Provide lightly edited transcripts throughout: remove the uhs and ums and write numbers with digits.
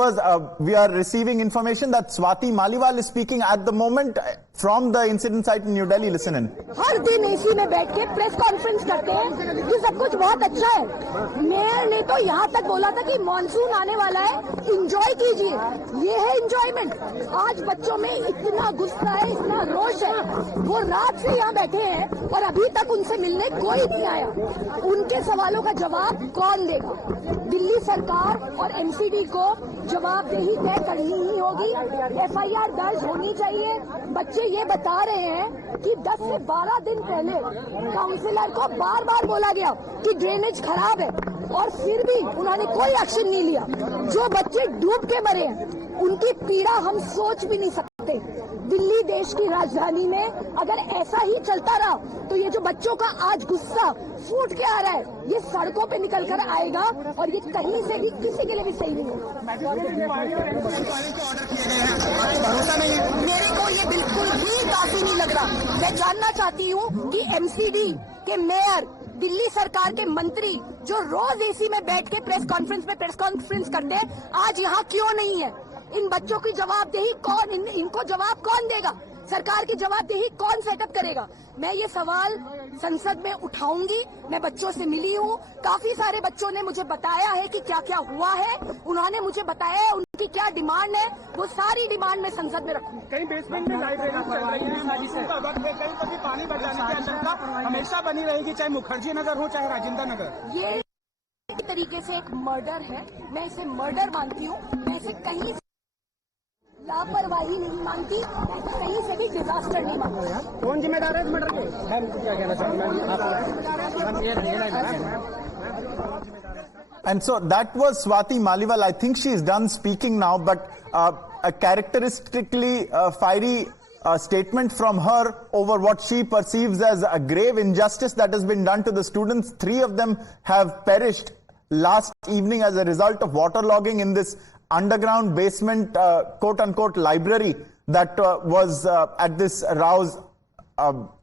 viewers, we are receiving information that Swati Maliwal is speaking at the moment from the incident site in New Delhi. Listen in. हर दिन AC में बैठ के press conference करते हैं कि सब कुछ बहुत अच्छा है। मेयर ने तो यहाँ तक बोला था कि मॉनसून आने वाला है, एंजॉय कीजिए। ये है एंजॉयमेंट। आज बच्चों में इतना गुस्सा है, इतना रोष है, वो रात से यहाँ बैठे हैं और अभी तक उनसे मिलने कोई नहीं आया। उनके सवालों का जवाब कौन देगा? दिल्ली सरकार और एमसीडी को जवाबदेही तय करनी ही होगी। एफआईआर दर्ज होनी चाहिए। बच्चे ये बता रहे हैं कि 10 से 12 दिन पहले काउंसिलर को बार बार बोला गया कि ड्रेनेज खराब है और फिर भी उन्होंने कोई एक्शन नहीं लिया। जो बच्चे डूब के मरे हैं उनकी पीड़ा हम सोच भी नहीं सकते। दिल्ली देश की राजधानी में अगर ऐसा ही चलता रहा तो ये जो बच्चों का आज गुस्सा फूट के आ रहा है, ये सड़कों पे निकल कर आएगा और ये कहीं से भी किसी के लिए भी सही नहीं होगा। मेरे को ये बिल्कुल भी काफी नहीं लग रहा। मैं जानना चाहती हूँ कि एमसीडी के मेयर, दिल्ली सरकार के मंत्री जो रोज एसी में बैठ के प्रेस कॉन्फ्रेंस करते हैं, आज यहाँ क्यों नहीं है? इन बच्चों की जवाबदेही कौन, इनको जवाब कौन देगा? सरकार की जवाबदेही कौन सेटअप करेगा? मैं ये सवाल संसद में उठाऊंगी। मैं बच्चों से मिली हूँ, काफी सारे बच्चों ने मुझे बताया है कि क्या क्या हुआ है। उन्होंने मुझे बताया है उनकी क्या डिमांड है, वो सारी डिमांड मैं संसद में रखूंगी। कहीं बेसमेंट में लाइब्रेरी चल रही है, कहीं कभी पानी बचाने की आशंका हमेशा बनी रहेगी, चाहे मुखर्जी नगर हो चाहे राजेंद्र नगर। ये तरीके से एक मर्डर है, मैं इसे मर्डर मानती हूँ। मैं इसे कहीं लापरवाही नहीं मानती, कहीं से भी डिजास्टर नहीं मानती। कौन जिम्मेदार है इस मर्डर के? क्या कहना And so that was Swati Maliwal. I think she is done speaking now, but a characteristically fiery statement from her over what she perceives as a grave injustice that has been done to the students. 3 of them have perished last evening as a result of waterlogging in this underground basement quote-unquote library that was at this Rao's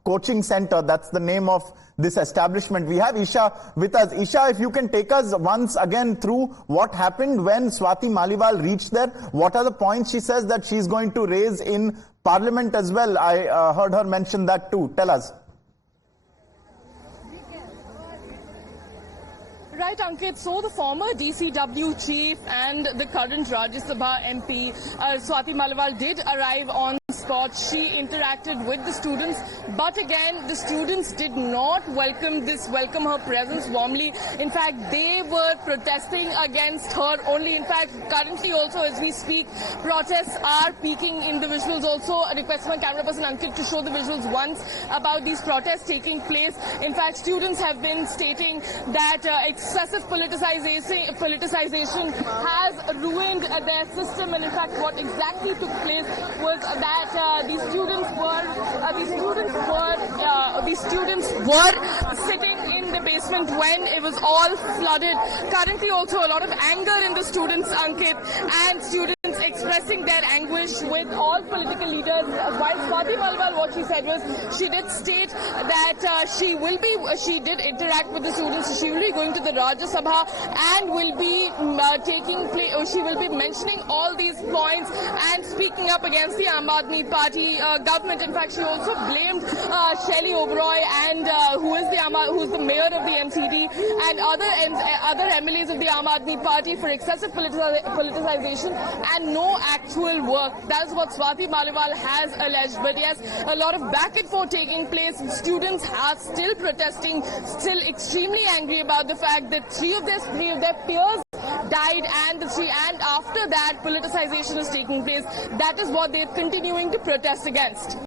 coaching center. That's the name of this establishment. We have Isha with us. Isha, if you can take us once again through what happened when Swati Maliwal reached there. What are the points she says that she's going to raise in Parliament as well? I heard her mention that too. Tell us. Right, Ankit. So the former DCW chief and the current Rajya Sabha MP, Swati Maliwal, did arrive on spot. She interacted with the students, but again, the students did not welcome her presence warmly. In fact, they were protesting against her only. In fact, currently also as we speak, protests are peaking in the visuals. Also, I request my camera person Ankit to show the visuals once about these protests taking place. In fact, students have been stating that excessive politicization has ruined their system, and in fact what exactly took place was that these students were sitting in the basement when it was all flooded. Currently also a lot of anger in the students, Ankit, and students expressing their anguish with all political leaders. While Swati Maliwal, what she said was, she did state that she did interact with the students. She will be going to the Rajya Sabha and will be she will be mentioning all these points and speaking up against the Aam Aadmi Party government. In fact, she also blamed Shelley Oberoi and who is the mayor of the MCD and other MLAs of the Aam Aadmi Party for excessive politicization and no actual work. That's what Swati Maliwal has alleged. But yes, a lot of back and forth taking place. Students are still protesting, still extremely angry about the fact that 3 of their peers died, and after that politicization is taking place. That is what they're continuing to protest against.